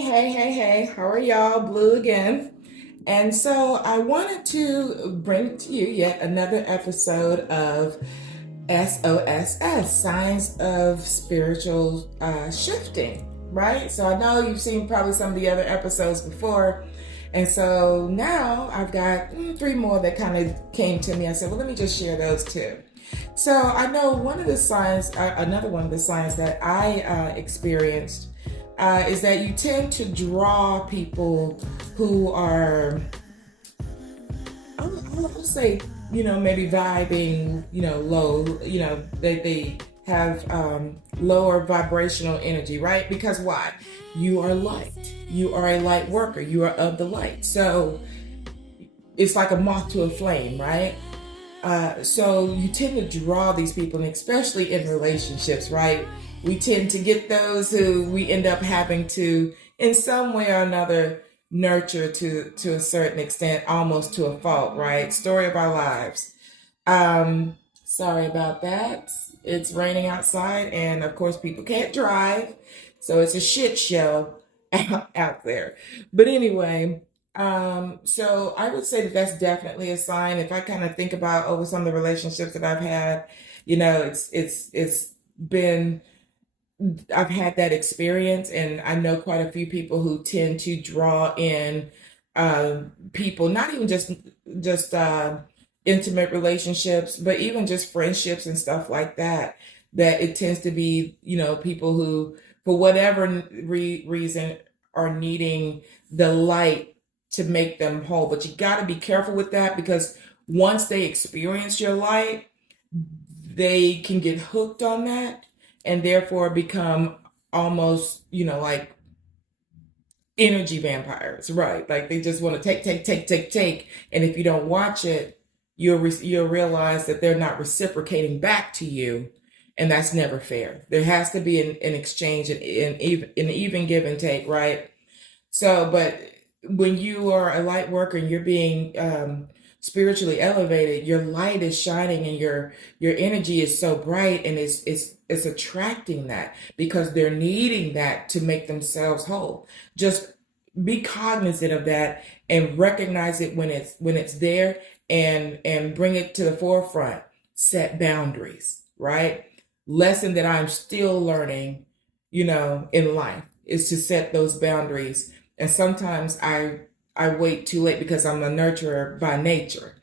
Hey, how are y'all? Blue again. And so I wanted to bring to you yet another episode of SOSS, Signs of Spiritual Shifting, right? So I know you've seen probably some of the other episodes before. And so now I've got three more that kind of came to me. I said, well, let me just share those too. So I know one of the signs, another one of the signs that I experienced is that you tend to draw people who are, I'll say, maybe vibing, low, they have lower vibrational energy, right? Because why? You are light. You are a light worker. You are of the light. So it's like a moth to a flame, right? So you tend to draw these people, and especially in relationships, right? We tend to get those who we end up having to, in some way or another, nurture to a certain extent, almost to a fault, right? Story of our lives. Sorry about that. It's raining outside, and of course, people can't drive, so it's a shit show out there. But anyway, so I would say that that's definitely a sign. If I kind of think about over some of the relationships that I've had, it's been I've had that experience, and I know quite a few people who tend to draw in people, not even just intimate relationships, but even just friendships and stuff like that. That it tends to be, people who, for whatever reason, are needing the light to make them whole. But you got to be careful with that, because once they experience your light, they can get hooked on that and therefore become almost, like energy vampires, right? Like they just want to take. And if you don't watch it, you'll realize that they're not reciprocating back to you. And that's never fair. There has to be an exchange, and an even give and take, right? So, but when you are a light worker and you're being spiritually elevated, your light is shining, and your energy is so bright, and it's attracting that, because they're needing that to make themselves whole. Just be cognizant of that and recognize it when it's there, and bring it to the forefront. Set boundaries, right? Lesson that I'm still learning, in life, is to set those boundaries. And sometimes I wait too late because I'm a nurturer by nature.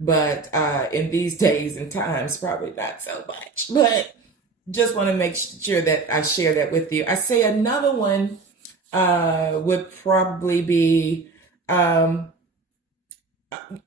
But in these days and times, probably not so much. But just want to make sure that I share that with you. I say another one would probably be,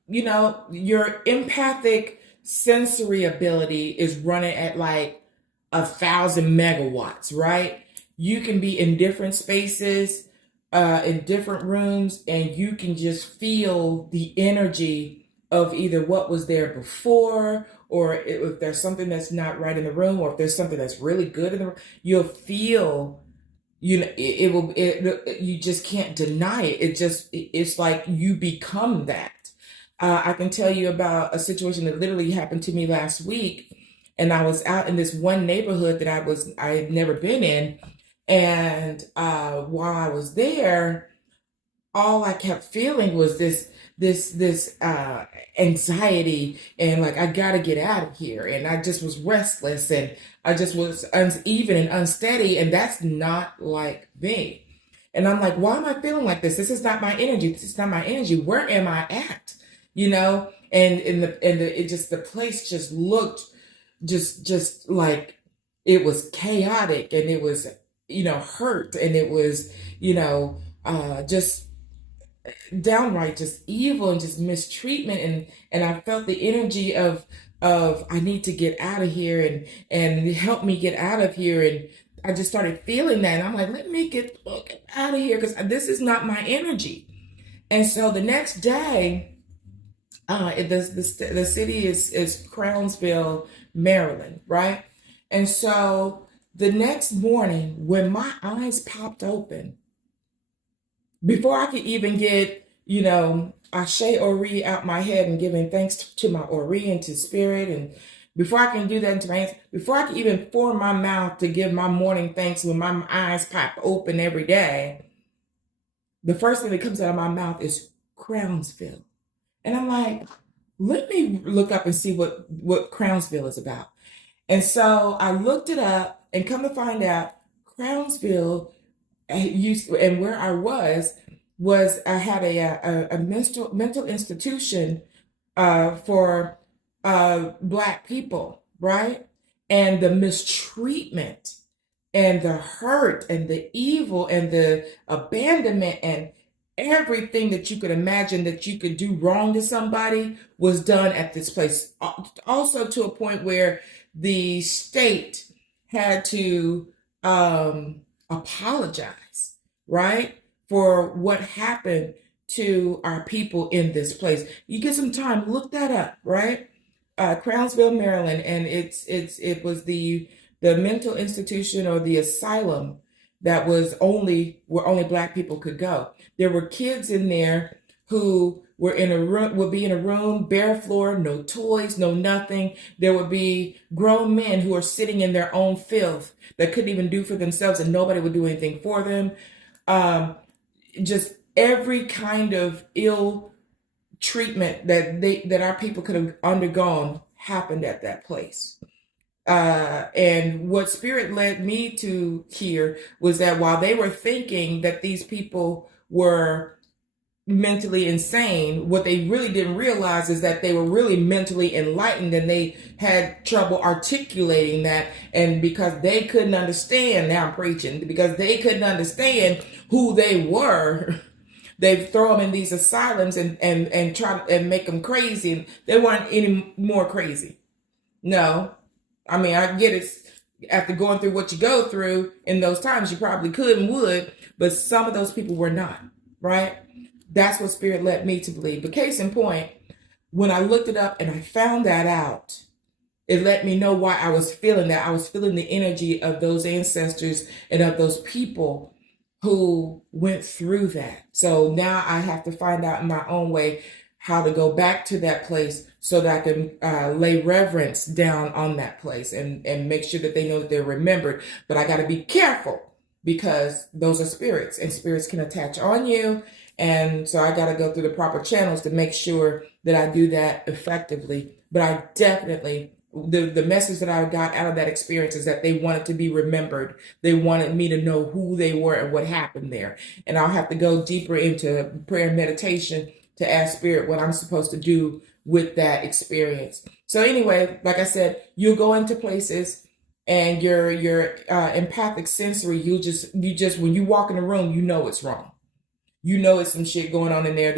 your empathic sensory ability is running at like 1,000 megawatts, right? You can be in different spaces, in different rooms, and you can just feel the energy of either what was there before, or if there's something that's not right in the room, or if there's something that's really good in the room, you'll feel, you just can't deny it. It's like you become that. I can tell you about a situation that literally happened to me last week. And I was out in this one neighborhood that I had never been in. And while I was there, all I kept feeling was this anxiety, and like, I gotta get out of here. And I just was restless, and I just was uneven and unsteady, and that's not like me. And I'm like, why am I feeling like this? This is not my energy. This is not my energy. Where am I at? And it just, the place just looked just like it was chaotic, and it was, hurt, and it was, just downright just evil, and just mistreatment. And I felt the energy of I need to get out of here, and help me get out of here. And I just started feeling that, and I'm like, let me get out of here, because this is not my energy. And so the next day, the city is Crownsville, Maryland, right? And so the next morning, when my eyes popped open, before I could even get, Ashe Ori out my head and giving thanks to my Ori and to spirit, and before I can do that into my hands, before I can even form my mouth to give my morning thanks when my eyes pop open every day, the first thing that comes out of my mouth is Crownsville. And I'm like, let me look up and see what Crownsville is about. And so I looked it up, and come to find out, Crownsville used, and where I was I had a mental institution for Black people, right? And the mistreatment and the hurt and the evil and the abandonment and everything that you could imagine that you could do wrong to somebody was done at this place. Also, to a point where the state had to apologize, right, for what happened to our people in this place. You get some time, look that up, right? Crownsville, Maryland, and it was the mental institution or the asylum that was only where only Black people could go. There were kids in there who were in a room, would be in a room, bare floor, no toys, no nothing. There would be grown men who are sitting in their own filth that couldn't even do for themselves, and nobody would do anything for them. Just every kind of ill treatment that our people could have undergone happened at that place. And what Spirit led me to hear was that while they were thinking that these people were mentally insane, what they really didn't realize is that they were really mentally enlightened, and they had trouble articulating that. And because they couldn't understand, now I'm preaching, because they couldn't understand who they were, they throw them in these asylums and try and make them crazy. And they weren't any more crazy. No. I mean, I get it. After going through what you go through in those times, you probably could and would, but some of those people were not, right? That's what Spirit led me to believe. But case in point, when I looked it up and I found that out, it let me know why I was feeling that. I was feeling the energy of those ancestors and of those people who went through that. So now I have to find out in my own way how to go back to that place so that I can lay reverence down on that place and make sure that they know that they're remembered. But I got to be careful, because those are spirits, and spirits can attach on you. And so I got to go through the proper channels to make sure that I do that effectively. But I definitely, the message that I got out of that experience is that they wanted to be remembered. They wanted me to know who they were and what happened there. And I'll have to go deeper into prayer and meditation to ask Spirit what I'm supposed to do with that experience. So anyway, like I said, you'll go into places, and your empathic sensory, you just when you walk in a room, you know it's wrong. You know it's some shit going on in there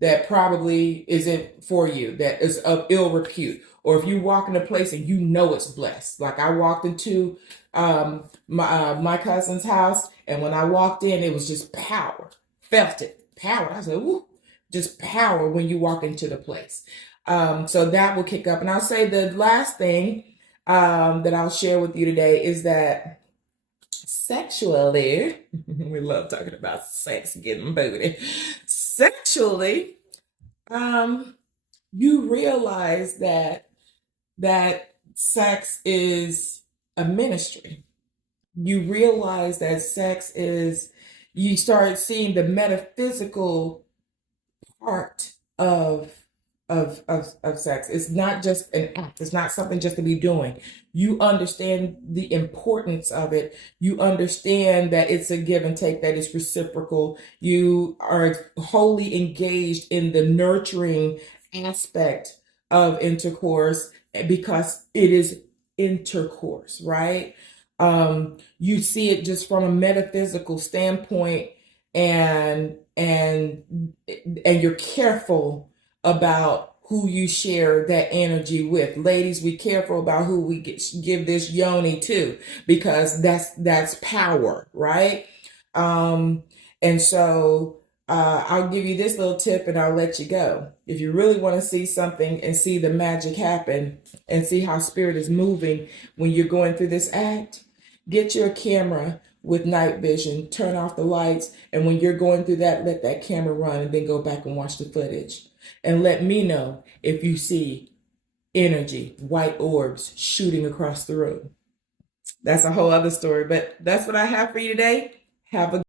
that probably isn't for you, that is of ill repute. Or if you walk in a place and you know it's blessed. Like I walked into my cousin's house, and when I walked in, it was just power. Felt it. Power. I said, ooh, just power when you walk into the place. So that will kick up. And I'll say the last thing that I'll share with you today is that sexually, we love talking about sex, getting booty. Sexually, you realize that sex is a ministry. You realize that sex is, you start seeing the metaphysical part of sex. It's not just an act. It's not something just to be doing. You understand the importance of it. You understand that it's a give and take, that it's reciprocal. You are wholly engaged in the nurturing aspect of intercourse because it is intercourse, right? You see it just from a metaphysical standpoint, and you're careful about who you share that energy with. Ladies, be careful about who we give this yoni to, because that's power, right? And so I'll give you this little tip and I'll let you go. If you really want to see something and see the magic happen and see how spirit is moving when you're going through this act, get your camera with night vision, turn off the lights, and when you're going through that, let that camera run and then go back and watch the footage. And let me know if you see energy, white orbs shooting across the room. That's a whole other story, but that's what I have for you today. Have a